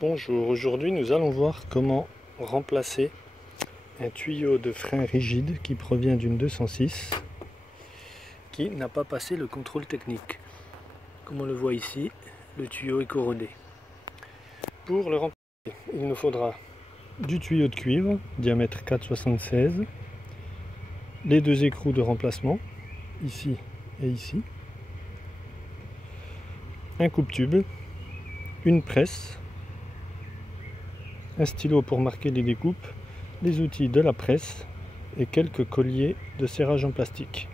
Bonjour, aujourd'hui nous allons voir comment remplacer un tuyau de frein rigide qui provient d'une 206 qui n'a pas passé le contrôle technique. Comme on le voit ici, le tuyau est corrodé. Pour le remplacer, il nous faudra du tuyau de cuivre, diamètre 4,76, les deux écrous de remplacement, ici et ici, un coupe-tube, une presse, un stylo pour marquer les découpes, les outils de la presse et quelques colliers de serrage en plastique.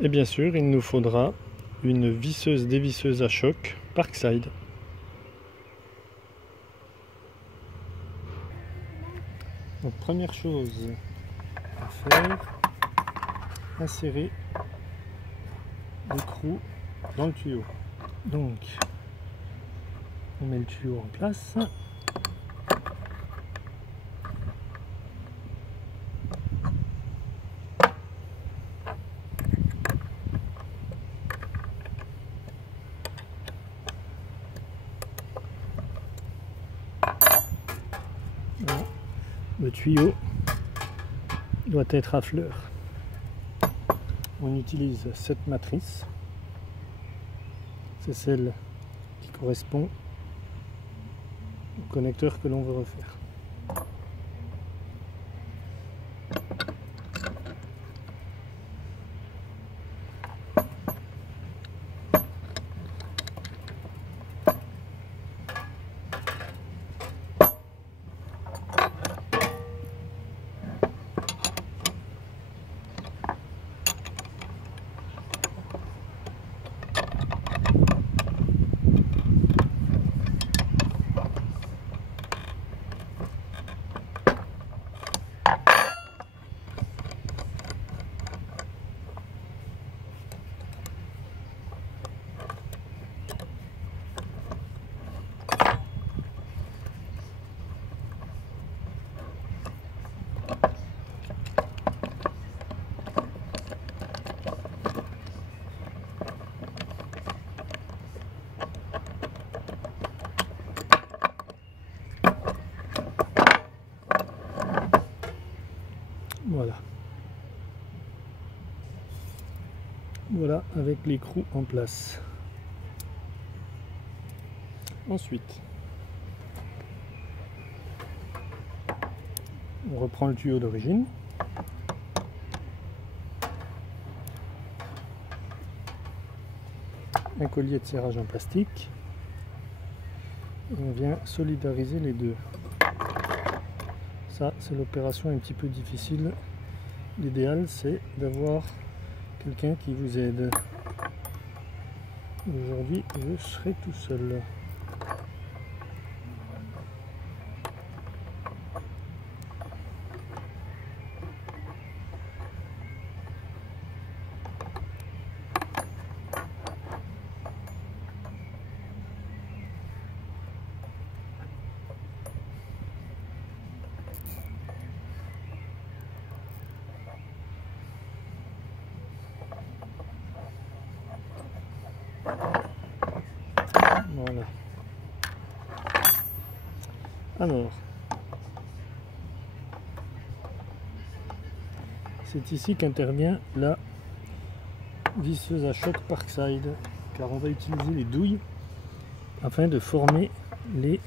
Et bien sûr, il nous faudra une visseuse dévisseuse à choc Parkside. Donc, première chose à faire, insérer l'écrou dans le tuyau. Donc, on met le tuyau en place. Voilà. Le tuyau doit être à fleur. On utilise cette matrice. C'est celle qui correspond au connecteur que l'on veut refaire. Voilà. Voilà avec l'écrou en place. Ensuite, on reprend le tuyau d'origine. Un collier de serrage en plastique. Et on vient solidariser les deux. Ça, c'est l'opération un petit peu difficile. L'idéal, c'est d'avoir quelqu'un qui vous aide. Aujourd'hui, je serai tout seul. Voilà. Alors, c'est ici qu'intervient la visseuse à choc Parkside, car on va utiliser les douilles afin de former les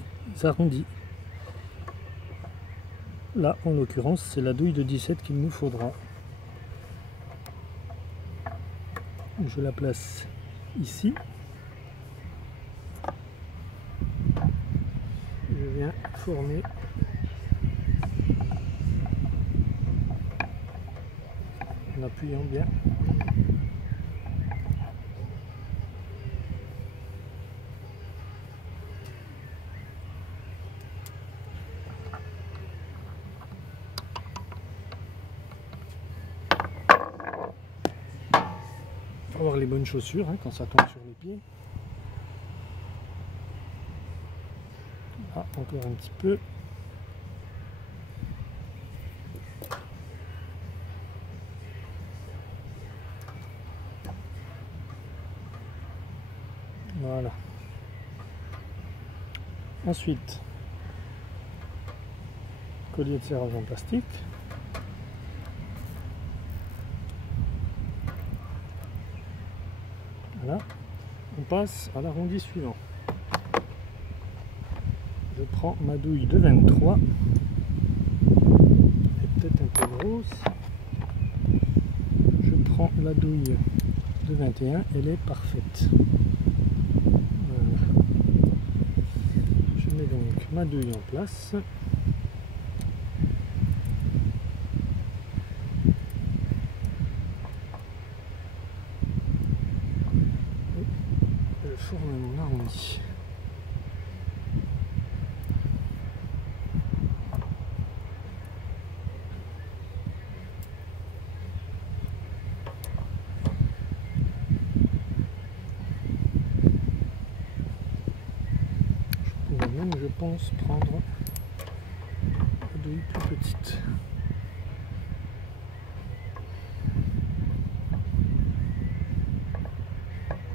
arrondis. Là, en l'occurrence, c'est la douille de 17 qu'il nous faudra. Je la place ici. Je viens former en appuyant bien. Il faut avoir les bonnes chaussures quand ça tombe sur les pieds. Ah, encore un petit peu. Voilà. Ensuite, collier de serrage en plastique. Voilà, on passe à l'arrondi suivant. Je prends ma douille de 23, elle est peut-être un peu grosse. Je prends la douille de 21, elle est parfaite. Voilà. Je mets donc ma douille en place. Et je forme mon arrondi. Même, je pense, prendre la douille plus petite.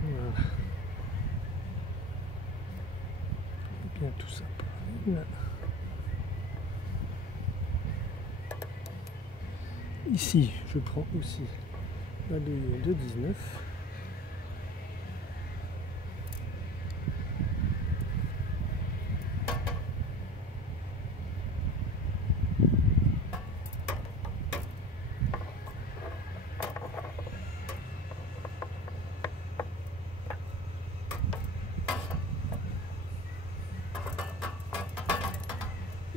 Voilà. Et bien tout ça pareil. Ici, je prends aussi la douille de 19.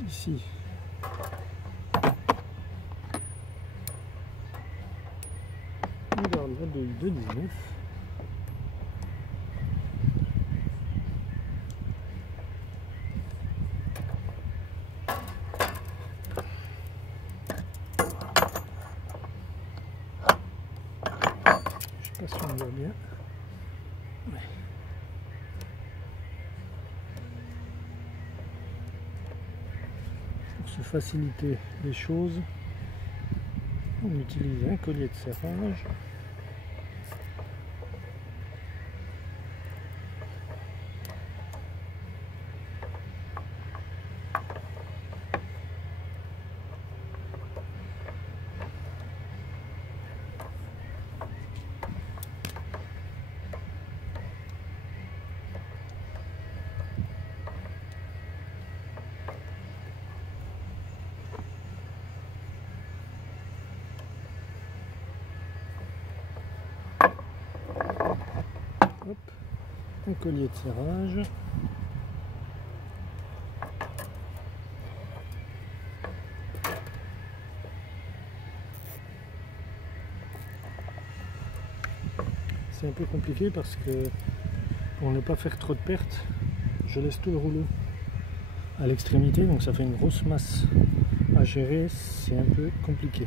Ici, on garde la douille de 19. Je sais pas si on voit bien. Ouais. Pour se faciliter les choses, on utilise un collier de serrage. Hop, un collier de serrage. C'est un peu compliqué parce que pour ne pas faire trop de pertes, je laisse tout le rouleau à l'extrémité, donc ça fait une grosse masse à gérer, c'est un peu compliqué.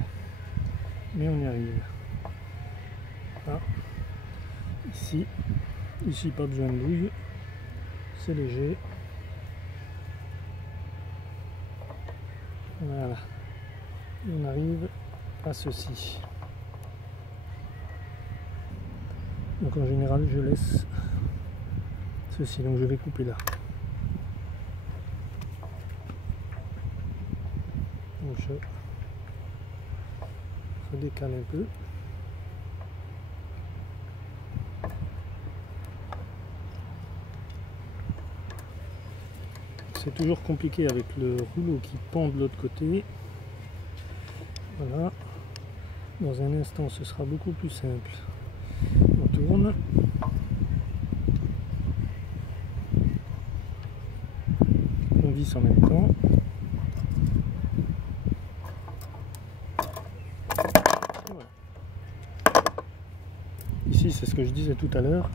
Mais on y arrive. Ah. Ici pas besoin de douille, c'est léger. Voilà. Et on arrive à ceci. Donc en général je laisse ceci, donc je vais couper là. Donc je redécale un peu. C'est toujours compliqué avec le rouleau qui pend de l'autre côté. Voilà. Dans un instant, ce sera beaucoup plus simple. On tourne. On visse en même temps. Voilà. Ici, c'est ce que je disais tout à l'heure.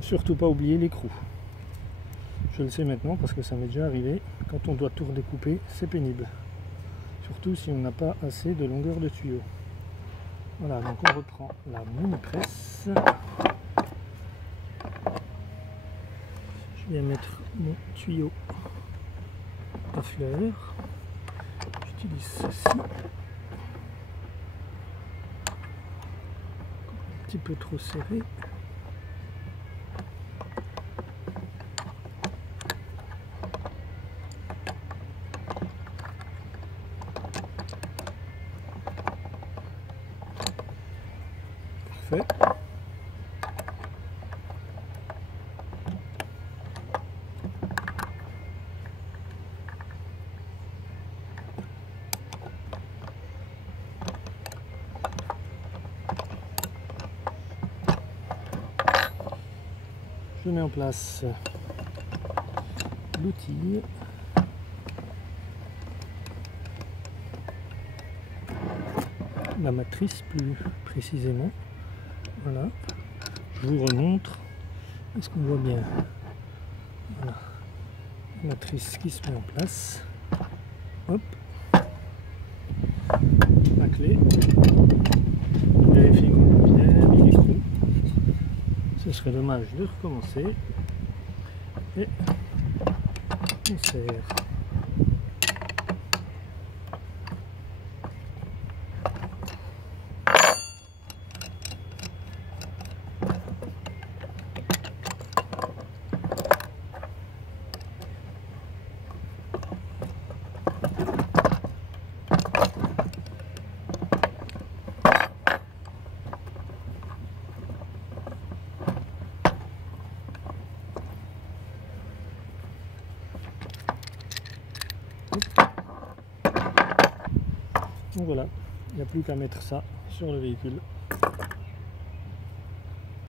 Surtout pas oublier l'écrou. Je le sais maintenant parce que ça m'est déjà arrivé. Quand on doit tout redécouper, c'est pénible. Surtout si on n'a pas assez de longueur de tuyau. Voilà, donc on reprend la mini presse. Je viens mettre mon tuyau à fleurs. J'utilise ceci. Un petit peu trop serré. fait. Je mets en place l'outil. La matrice plus précisément. Voilà. Je vous remontre. Est-ce qu'on voit bien? Voilà. La matrice qui se met en place. Hop. La clé. Vérifier qu'on a bien mis l'écrou. Ce serait dommage de recommencer. Et on serre. Donc voilà, il n'y a plus qu'à mettre ça sur le véhicule.